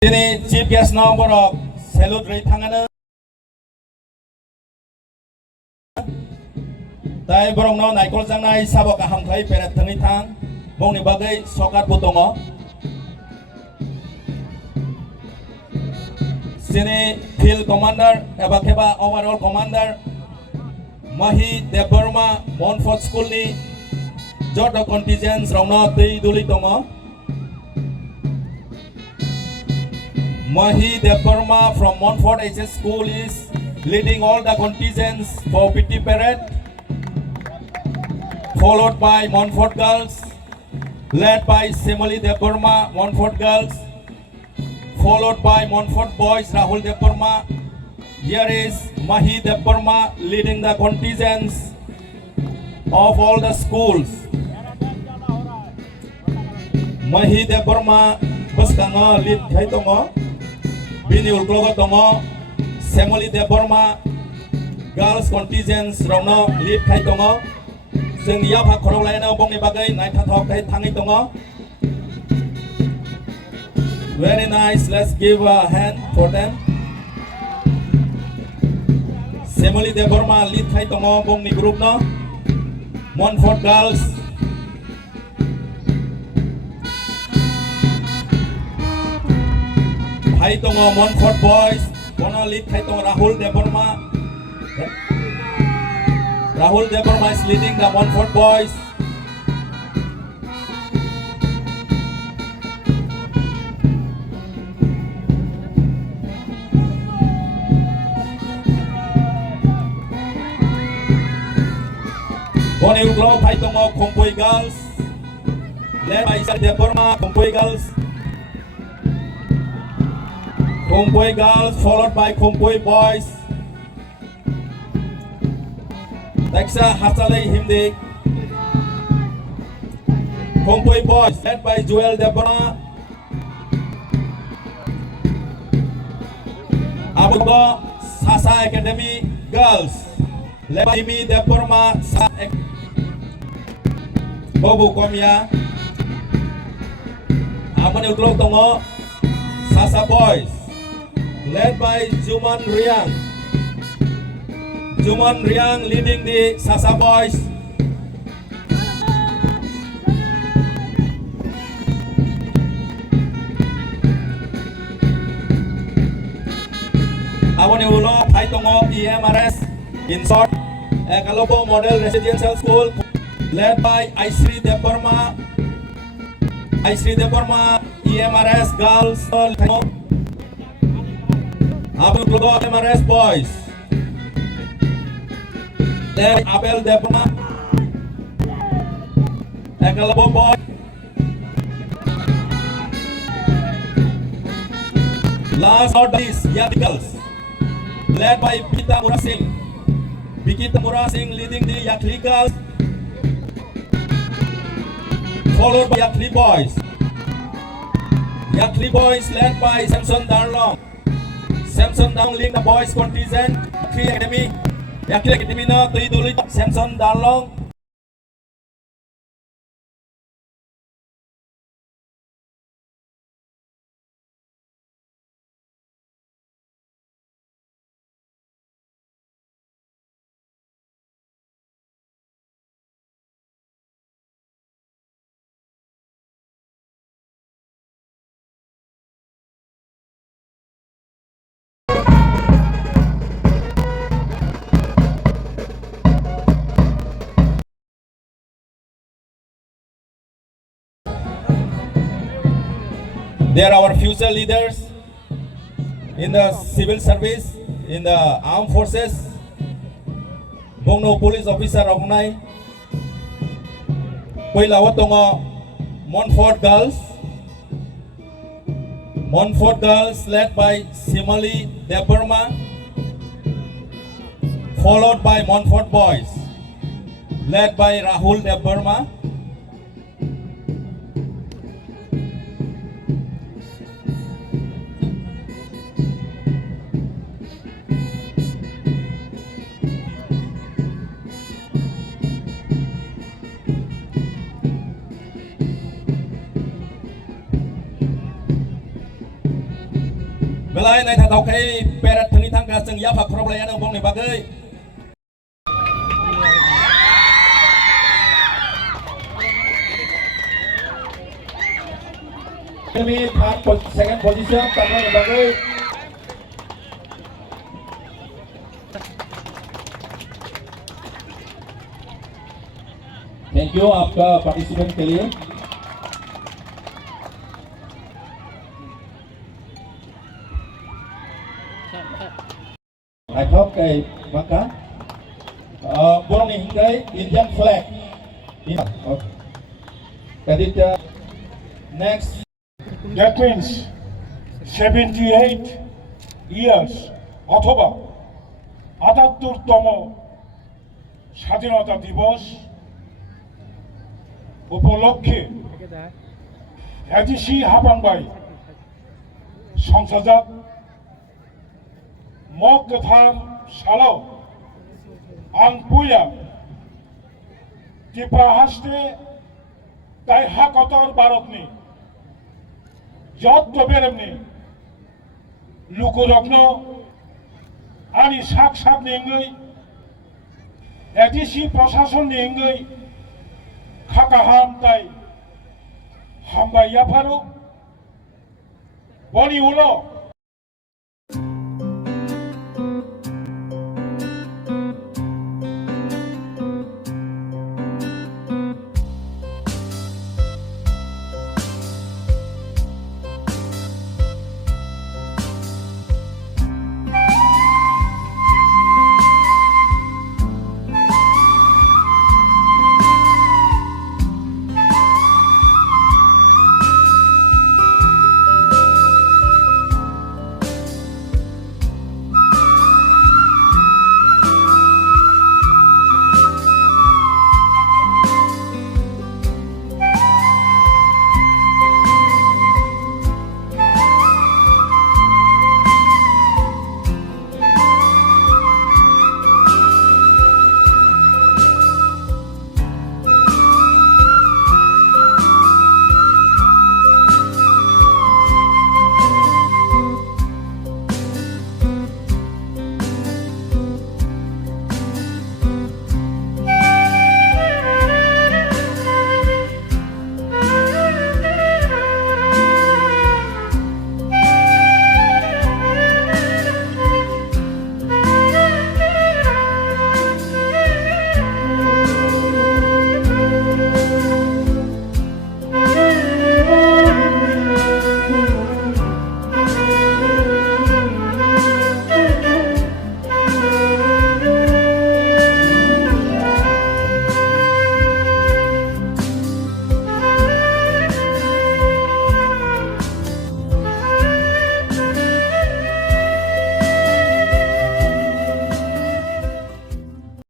Ini chief guest no borok salute rei thangana. Tai borok no naikol jangnai sabok aham khai peret thani thang bongni bagai sokat butongo. Sini field commander eba kheba overall commander Mahi Deborma Montfort School ni joto contingents rongno tei duli tongo. Mahi Deborma from Montfort HS School is leading all the contingents for PT parade, followed by Montfort Girls, led by Semoli Deborma Montfort Girls, followed by Montfort Boys Rahul Deborma. Here is Mahi Deborma leading the contingents of all the schools. Mahi Deborma buskango lead khaitongo. Bini ulklogo tongo Semoli Deborma girls contingents rongno lead khai tongo जों याफा खरौ लायना बंनि बागै नायथाथाव khai थाङै tongo. Very nice, let's give a hand for them. Semoli Deborma lead khai tongo bongni group no Montfort girls. Hai tongo Montfort boys, bono lead hai tongo Rahul Deborma. Rahul Deborma is leading the Montfort boys. Boni uglo hai tongo Khompui girls, led by Isari Deborma. Khompui girls. Khompui girls followed by Khompui boys. Daksa Hasalai Himdik. Khompui boys led by Joel Deborah. Abugo Sasa Academy girls led by Imi Deborah. Bobu Komia. Amani Utlok Tongo Sasa boys led by Juman Riang. Juman Riang leading the Sasa boys. Awani ulo Paitongo EMRS in short Ekalobo Model Residential School led by Aisri Deborma. Aisri Deborma EMRS girls. Abel Globo MRS boys. Then Abel Deborah. Ekalobo boy. Last but not least, Yadi girls. Led by Bikita Mura Singh. Bikita Mura Singh leading the Yakli girls. Followed by Yakli boys. Yakli boys led by Samson Darlong. Samson Darlong leading the boys contingent. Yakli Academy. Yakli Academy na tui duli Samson Darlong. They are our future leaders in the civil service, in the armed forces. Bongno police officer Rognai. Poila Watongo Montfort girls. Montfort girls led by Semoli Deborma. Followed by Montfort boys led by Rahul Deborma. belai nai thau kai perat thani thangka seng ya phak khrob lai ana bong ne bagai Enemy second position tamra ne bagai Thank you आपका participant के लिए I talk kay maka borong ni hingkay Indian flag. Okay. Kadit next. That means 78 years অথবা 78তম স্বাধীনতা দিবস উপলক্ষে এজিসি হাপাংবাই সংসদক mok ketam salau ang puya di prahaste tai hakotor barokni jotto beremni lukurokno ani sak sak ningoi edisi prashason ningoi khakaham tai hambai yaparo boni ulo